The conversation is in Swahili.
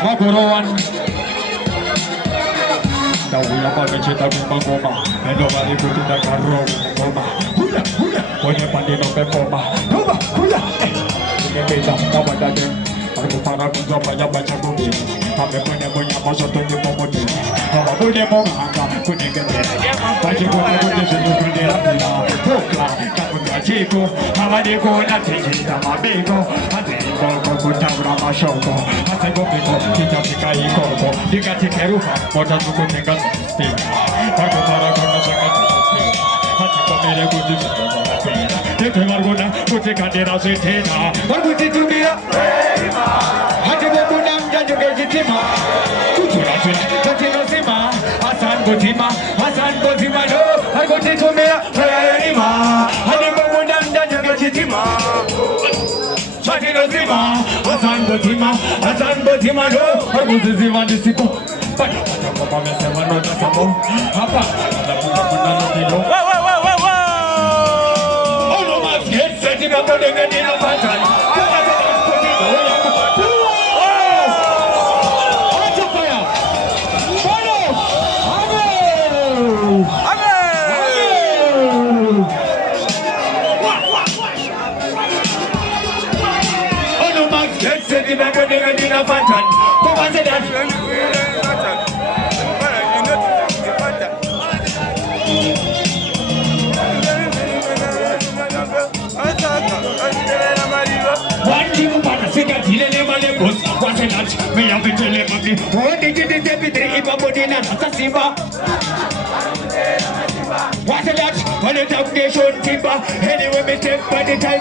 Magoroan tahu apa kecita kumbang koma endobali putih dan karo koma huda punya pandai nope koma koma huda ini kita kawan dade aku para kunjung banyak baca bumi kami punya masa tunjuk pemuda kamu punya mengangkat kuning gede baju kuning senyum kuning rapina buka kamu gajiku awadiku nanti kita mabiku hati koko kutabra masoko hati koko kita pikai koko dikati kerupa moda suku tinggal ti aku para kunjung sangat hati kami kudu Depe margona kutu kandira setina marguti tumbira hati bobunam dan juga jitima kutu rasul katina sima Hasan Gotima do marguti tumbira prima hati bobunam dan juga jitima katina sima Hasan Gotima do marguti sima disipo pada kau mesema nota samo apa ada punya nanti do Aku dengan dia pacar. Anyway, me take by the time